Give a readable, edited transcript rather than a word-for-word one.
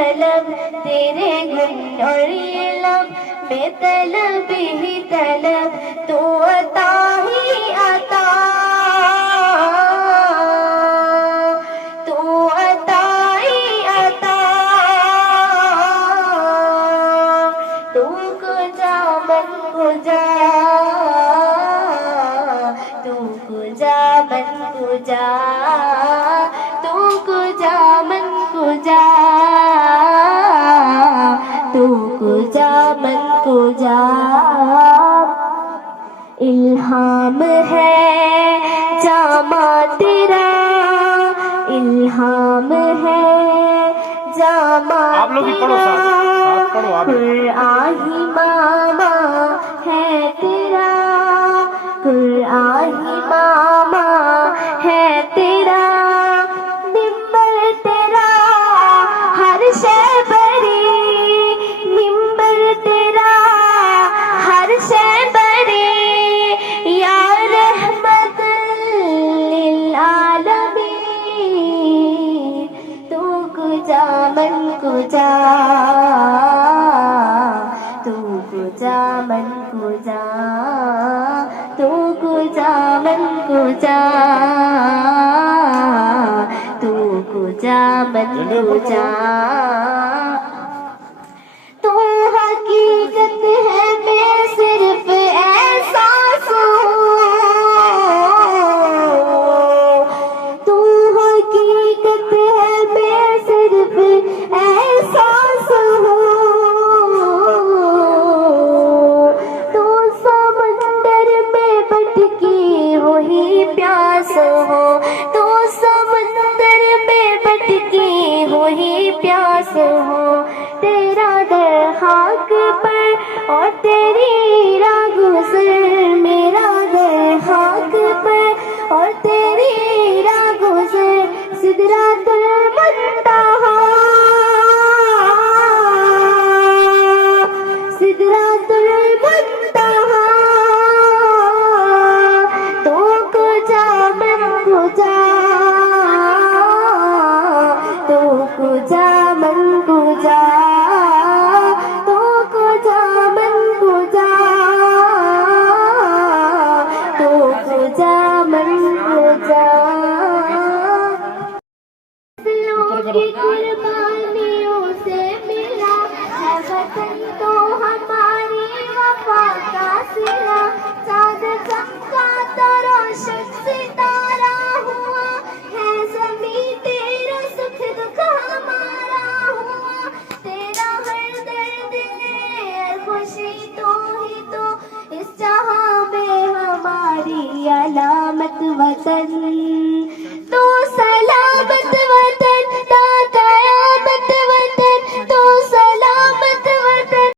तलब, तेरे गुण और ये लब में तलब ही तलब, तू अता ही अता, तू अता ही अता, तू कुजा मन कुजा, तू कुजा मन कुजा, तू कुजा मन कुजा, तू कुजा मन कुजा। इल्हाम है जामा तेरा, इल्हाम है जामा आप लोग भी पढ़ो, साथ पढ़ो आप। कुरआनी मामा है तेरा, कुरआनी मामा है तेरा, मिंबर तेरा हर शय बरी, मिंबर तेरा हर शय बरी, या रहमत लिल आलमीन, तू कुजा मन कुजा, तू कुजा मन कुजा, तू कुजा मन कुजा, तू कुजा मन कुजा। तू हकीकत है मैं सिर्फ एहसास हूँ, तू हकीकत है मैं सिर्फ एहसास हूँ, तू समंदर में भटकी हुई प्यास हो, तू समंदर में भटकी हुई प्यास हो, तेरा दर खाक पर और तेरी राह गुज़र, मेरा दर खाक पर और तेरी राह गुज़र, सिदरातुल मुंतहा, सिदरातुल मुंतहा, तू कुजा मन कुजा, तू कुजा मन कुजा, तू कुजा मन कुजा, तू कुजा मन कुजा। की कुर्बानियों से मिला है वतन तो हमारी वफा का सिला, चाँद चमका तो रोशन सितारा हुआ, है ज़मीं तेरा सुख दुख हमारा हुआ, तेरा हर दर्द है खुशी तो ही तो इस जहां में हमारी अलामत वतन, तू सलामत वतन,